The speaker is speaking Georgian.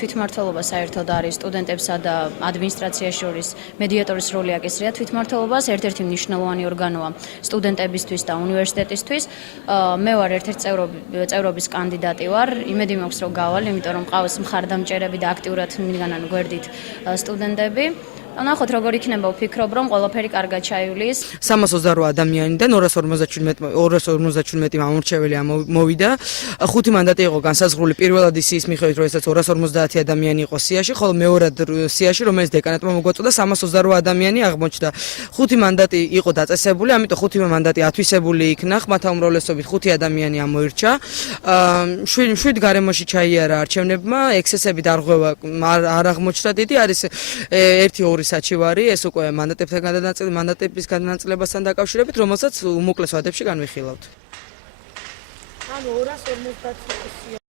თვითმმართველობა საერთოდ არის სტუდენტებსა და ადმინისტრაციის შორის მედიატორის როლი აკისრია თვითმმართველობას, ერთ-ერთი მნიშვნელოვანი ორგანოა სტუდენტებისთვის და უნივერსიტეტისთვის. მე ვარ ერთ-ერთი წევრობის კანდიდატი ვარ. იმედი მაქვს რომ გავალ, იმიტომ რომ მყავს მხარდამჭერები და აქტიურად მიგანან გვერდით სტუდენტები. ნახოთ როგორ იქნება, ვფიქრობ რომ ყველაფერი კარგად ჩაივლის. 328 ადამიანიდან 257 ამორჩეველი მოვიდა. 5 მანდატი იყო განსაზღვრული პირველად ისის მიხედვით, რომ ესაც 250 ადამიანი იყო სიაში, ხოლო მეორად სიაში, რომელიც დეკანატმა მოგვაწოდა 328 ადამიანი აღმოჩნდა. 5 მანდატი იყო დაწესებული, ამიტომ 5 მანდატი ათვისებული იქნა, ხმათა უმრავლესობით 5 ადამიანი ამოირჩა. 7 გარემოში ჩაიარა არჩევნებმა, ექსესები დარღვევა არ აღმოჩნდა დიდი, არის 1-2 საჩივარი, ეს უკვე მანდატების გადანაწილებასთან დაკავშირებით, რომელსაც უმოკლეს ვადებში განვიხილავთ. ანუ 250